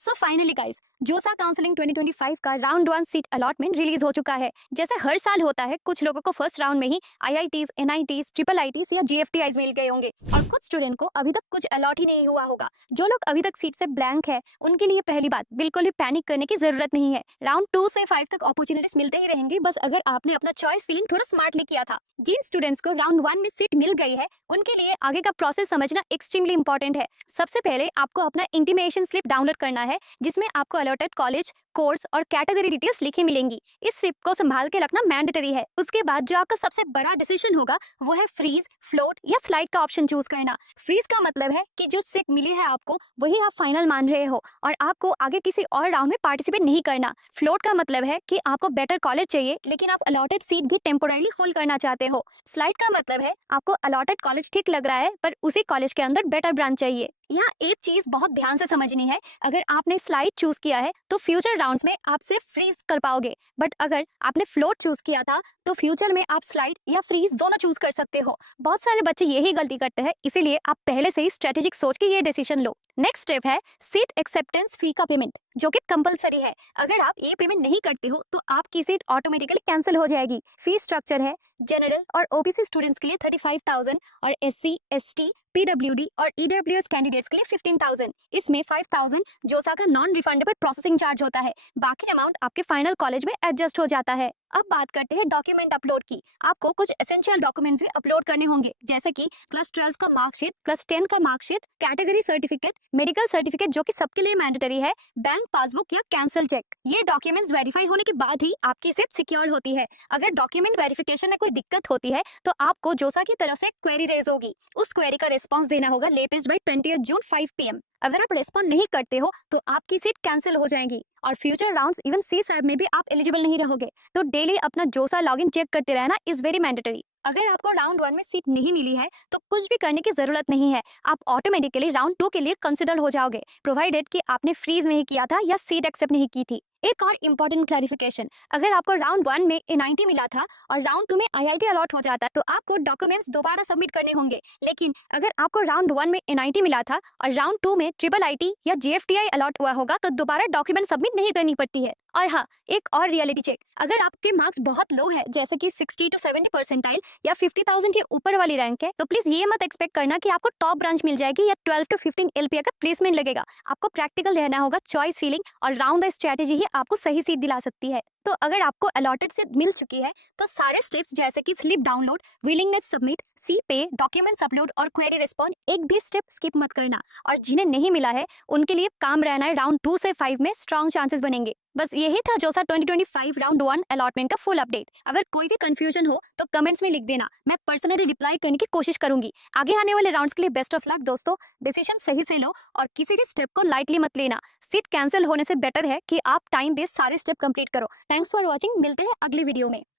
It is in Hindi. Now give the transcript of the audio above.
सो फाइनली गाइस, जोसा काउंसलिंग 2025 का राउंड 1 सीट अलॉटमेंट रिलीज हो चुका है। जैसे हर साल होता है, कुछ लोगों को फर्स्ट राउंड में ही आईआईटीज, एनआईटीज, ट्रिपल आईटीज या जीएफटीआईज मिल गए होंगे और कुछ स्टूडेंट को अभी तक कुछ अलॉट ही नहीं हुआ होगा। जो लोग अभी तक सीट से ब्लैंक है, उनके लिए पहली बात, बिल्कुल भी पैनिक करने की जरूरत नहीं है। राउंड 2 से 5 तक अपॉर्चुनिटीज मिलते ही रहेंगे, बस अगर आपने अपना चॉइस फिलिंग थोड़ा स्मार्टली किया था। जिन स्टूडेंट्स को राउंड 1 में सीट मिल गई है, उनके लिए आगे का प्रोसेस समझना एक्सट्रीमली इंपॉर्टेंट है। सबसे पहले आपको अपना इंटीमेशन स्लिप डाउनलोड करना है, जिसमें आपको अलॉटेड कॉलेज, कोर्स और कैटेगरी डिटेल्स लिखी मिलेंगी। इस स्लिप को संभाल के रखना मैंडेटरी है। उसके बाद जो आपका सबसे बड़ा डिसीजन होगा वो है फ्रीज, फ्लोट या स्लाइड का ऑप्शन चूज करना। फ्रीज का मतलब है कि जो सीट मिली है आपको वही आप फाइनल मान रहे हो और आपको आगे किसी और राउंड में पार्टिसिपेट नहीं करना। फ्लोट का मतलब है कि आपको बेटर कॉलेज चाहिए लेकिन आप अलॉटेड सीट भी टेम्पोरली होल्ड करना चाहते हो। स्लाइड का मतलब है आपको अलॉटेड कॉलेज ठीक लग रहा है पर उसी कॉलेज के अंदर बेटर ब्रांच चाहिए। यहाँ एक चीज बहुत ध्यान से समझनी है, अगर आपने स्लाइड चूज किया है तो फ्यूचर राउंड्स में आप सिर्फ फ्रीज कर पाओगे, बट अगर आपने फ्लोट चूज किया था तो फ्यूचर में आप स्लाइड या फ्रीज दोनों चूज कर सकते हो। बहुत सारे बच्चे यही गलती करते हैं, इसीलिए आप पहले से ही स्ट्रेटेजिक सोच के ये डिसीजन लो। नेक्स्ट स्टेप है सीट एक्सेप्टेंस फी का पेमेंट, जो कि कंपलसरी है। अगर आप ये पेमेंट नहीं करते हो तो आपकी सीट ऑटोमेटिकली कैंसिल हो जाएगी। फी स्ट्रक्चर है जनरल और ओबीसी स्टूडेंट्स के लिए 35,000 और एससी, एसटी, पीडब्ल्यूडी और ईडब्ल्यूएस कैंडिडेट्स के लिए 15,000। इसमें 5,000 जोसा का नॉन रिफंडेबल प्रोसेसिंग चार्ज होता है। बाकी अमाउंट आपके फाइनल कॉलेज में एडजस्ट हो जाता है। अब बात करते हैं डॉक्यूमेंट अपलोड की। आपको कुछ एसेंशियल डॉक्यूमेंट्स भी अपलोड करने होंगे, जैसे कि क्लास 12 का मार्कशीट, क्लास 10 का marksheet, category certificate, medical certificate जो कि सबके लिए मैंडेटरी है, बैंक पासबुक या कैंसिल चेक। ये डॉक्यूमेंट्स वेरीफाई होने के बाद ही आपकी सिप सिक्योर होती है। अगर डॉक्यूमेंट वेरिफिकेशन में कोई दिक्कत होती है तो आपको जोसा की तरफ से क्वेरी रेज होगी। उस क्वेरी का रिस्पांस देना होगा लेटेस्ट बाय 20 जून 5 PM। अगर आप रिस्पॉन्ड नहीं करते हो तो आपकी सीट कैंसिल हो जाएगी और फ्यूचर राउंड्स इवन सी सैब में भी आप एलिजिबल नहीं रहोगे। तो डेली अपना जोसा लॉगिन चेक करते रहना इज वेरी मैंडेटरी। अगर आपको राउंड 1 में सीट नहीं मिली है तो कुछ भी करने की जरूरत नहीं है, आप ऑटोमेटिकली राउंड 2 के लिए कंसिडर हो जाओगे, प्रोवाइडेड कि आपने फ्रीज नहीं किया था या सीट एक्सेप्ट नहीं की थी। एक और इम्पोर्टेंट क्लैरिफिकेशन, अगर आपको राउंड 1 में एनआईटी मिला था और राउंड 2 में आईआईटी अलॉट हो जाता तो आपको डॉक्यूमेंट्स दोबारा सबमिट करने होंगे। लेकिन अगर आपको राउंड 1 में एनआईटी मिला था और राउंड 2 में ट्रिपल आईटी या जीएफटीआई अलॉट हुआ होगा तो दोबारा डॉक्यूमेंट सबमिट नहीं करनी पड़ती है। और हाँ, एक और रियलिटी चेक, अगर आपके मार्क्स बहुत लो है, जैसे कि 60 to 70 परसेंटाइल या 50,000 के ऊपर वाली रैंक है, तो प्लीज ये मत एक्सपेक्ट करना कि आपको टॉप ब्रांच मिल जाएगी या 12 to 15 एलपीए का प्लेसमेंट लगेगा। आपको प्रैक्टिकल रहना होगा, चॉइस फीलिंग और राउंड द स्ट्रेटेजी ही आपको सही सीट दिला सकती है। तो अगर आपको अलॉटेड सीट मिल चुकी है तो सारे स्टेप्स जैसे कि स्लिप डाउनलोड, विलिंगनेस सबमिट, सी पे, डॉक्यूमेंट्स अपलोड और क्वेरी रिस्पॉन्ड, एक भी स्टेप स्किप मत करना। और जिन्हें नहीं मिला है उनके लिए काम रहना है, राउंड 2 से 5 में स्ट्रॉन्ग चांसेस बनेंगे। बस यही था जोसा 2025 राउंड 1 अलॉटमेंट का फुल अपडेट। अगर कोई भी कंफ्यूजन हो तो कमेंट्स में लिख देना, मैं पर्सनली रिप्लाई करने की कोशिश करूंगी। आगे आने वाले राउंड्स के लिए बेस्ट ऑफ लक दोस्तों। डिसीजन सही से लो और किसी भी स्टेप को लाइटली मत लेना। सीट कैंसिल होने से बेटर है कि आप टाइम बेस्ड सारे स्टेप कंप्लीट करो। थैंक्स फॉर वॉचिंग, मिलते हैं अगली वीडियो में।